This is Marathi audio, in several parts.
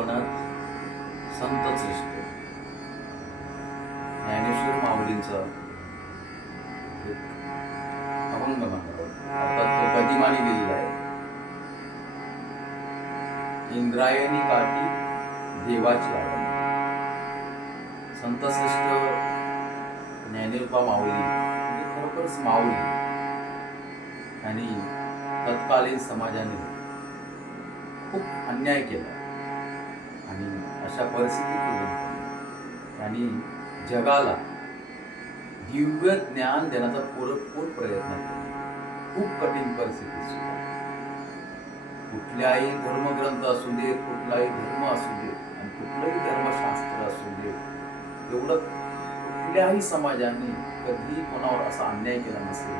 कोकणात संतच श्रेष्ठ. ज्ञानेश्वर माऊलींचा एक अभंग म्हणतात. अर्थात तो गदिमाने दिलेला आहे. इंद्रायणी काठी देवाची आवड संतश्रेष्ठ माऊली म्हणजे खरोखरच माऊली. आणि तत्कालीन समाजाने खूप अन्याय केला. आणि अशा परिस्थितीतून त्यांनी जगाला दिव्य ज्ञान देण्याचा पुरेपूर प्रयत्न केला. खूप कठीण परिस्थिती सुद्धा. कुठल्याही धर्मग्रंथ असू दे कुठलाही धर्म असू दे आणि कुठलंही धर्मशास्त्र असू दे एवढं कुठल्याही समाजाने कधी कोणावर असा अन्याय केला नसेल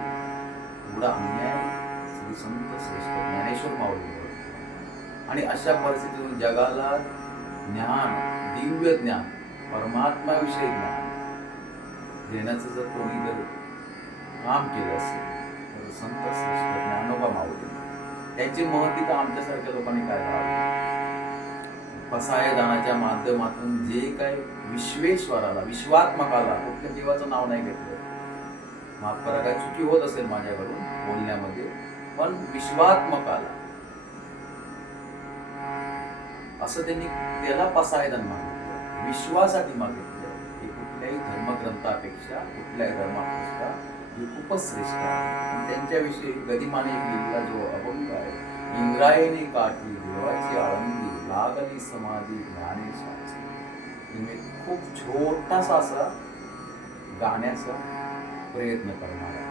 एवढा अन्याय श्री संत श्रेष्ठ ज्ञानेश्वर माऊली आणि अशा परिस्थितीतून जगाला ज्ञान दिव्य ज्ञान परमात्माविषयी ज्ञान. देण्याचं जर कोणी जर काम केलं असेल तर संत श्रेष्ठ ज्ञानोबा माऊली. त्याची महती तर आमच्यासारख्या लोकांनी काय करावं? पसाय दानाच्या माध्यमातून जे काय विश्वेश्वराला विश्वात्मकाला कुठल्या जीवाचं नाव नाही घेतलं. माफ करा काय चुकी होत असेल माझ्याकडून बोलण्यामध्ये पण विश्वात्मकाला. असं त्यांनी त्याला पसायदान मागितलं. विश्वासाठी मागितलं. हे कुठल्याही धर्मग्रंथापेक्षा कुठल्याही धर्मापेक्षा हे खूपच श्रेष्ठ आहे. त्यांच्याविषयी गदिमाने लिहिलेला जो अभंग आहे इंद्रायणी काठी देवाची आळंदी लागली समाधी ज्ञानेशाची हे खूप छोटासा असा गाण्याचा प्रयत्न करणार आहे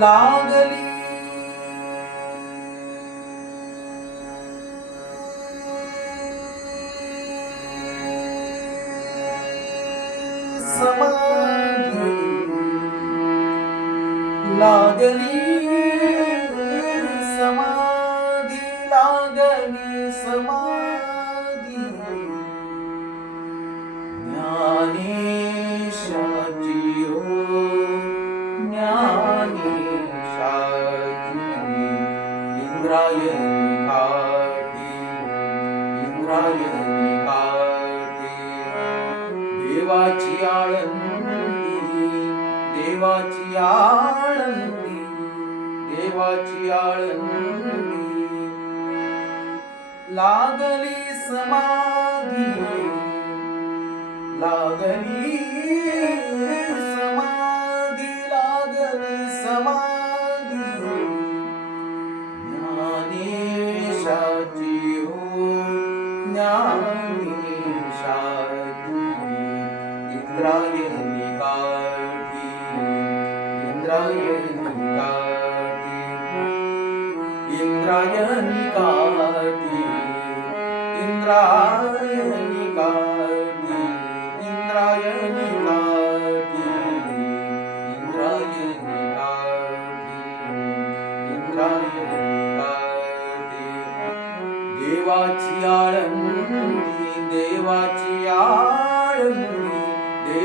लागली लागली समाधी. ज्ञानेशाची हो ज्ञानेशाची इंद्रायणी काठी इंद्रायणी काठी. देवाची आळंदी देवाची आळंदी देवाची आळंदी. लागली समाधी. लागली समाधी लागली समाधी.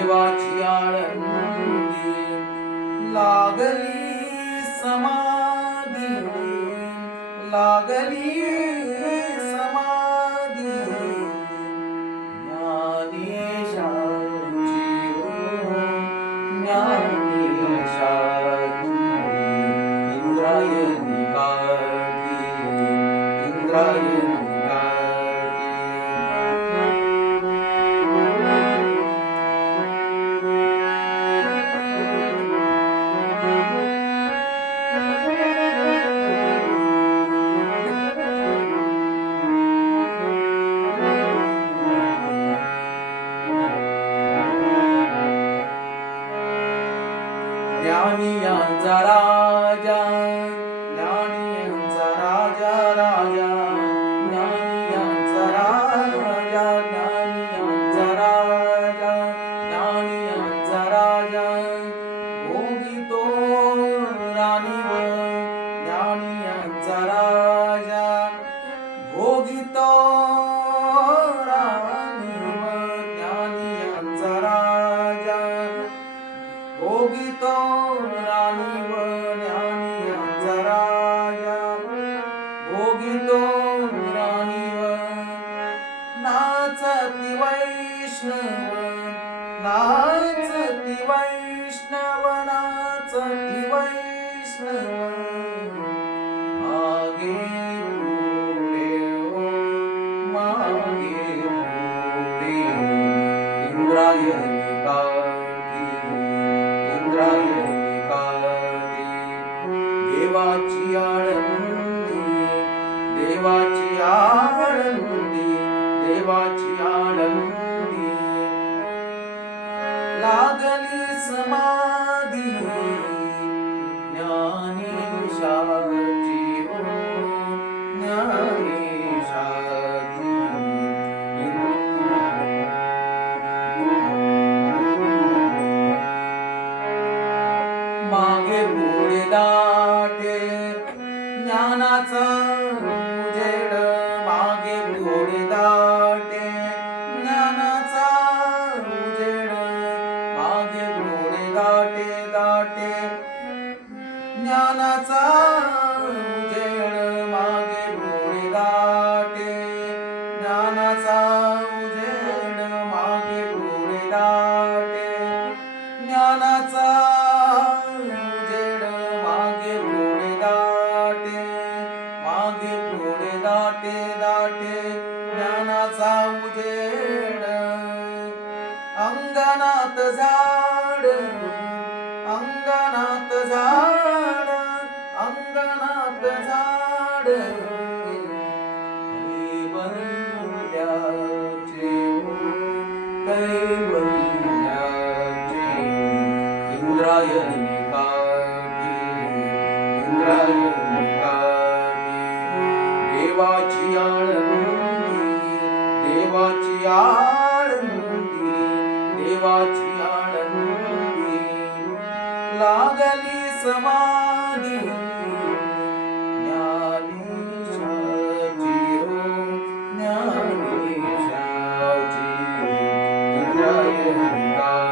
देवाची आळंदी लागली समाधी लागली इंद्राय निकांती इंद्राय निकांती देवाची आळंदी देवाची आळंदी देवाची आळंदी. लागली समा ज्ञानाचा उजेड मागे भोडी दाटे. ज्ञानाचा उजेड मागे भोडी दाटे दाटे. ज्ञानाचा उजेड मागे भोडी दाटे. ज्ञानाचा Govinda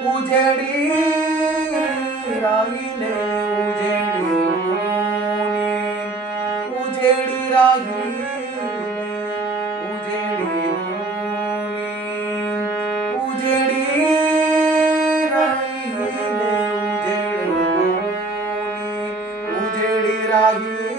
ઉજળી રાઈને ઉજળી ઉજળી રાઈ Thank you.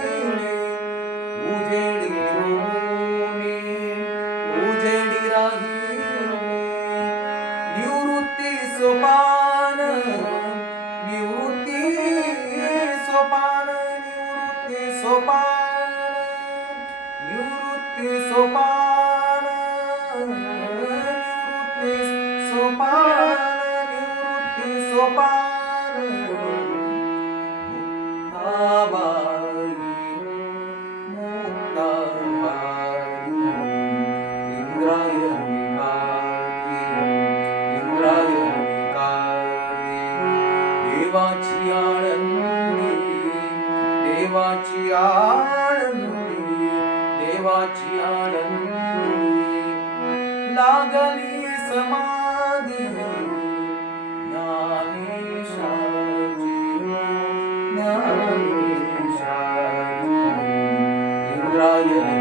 देवाचि आनन्दी देवाचि आ देवाचि आनन्दी ली समाधि इन्द्राय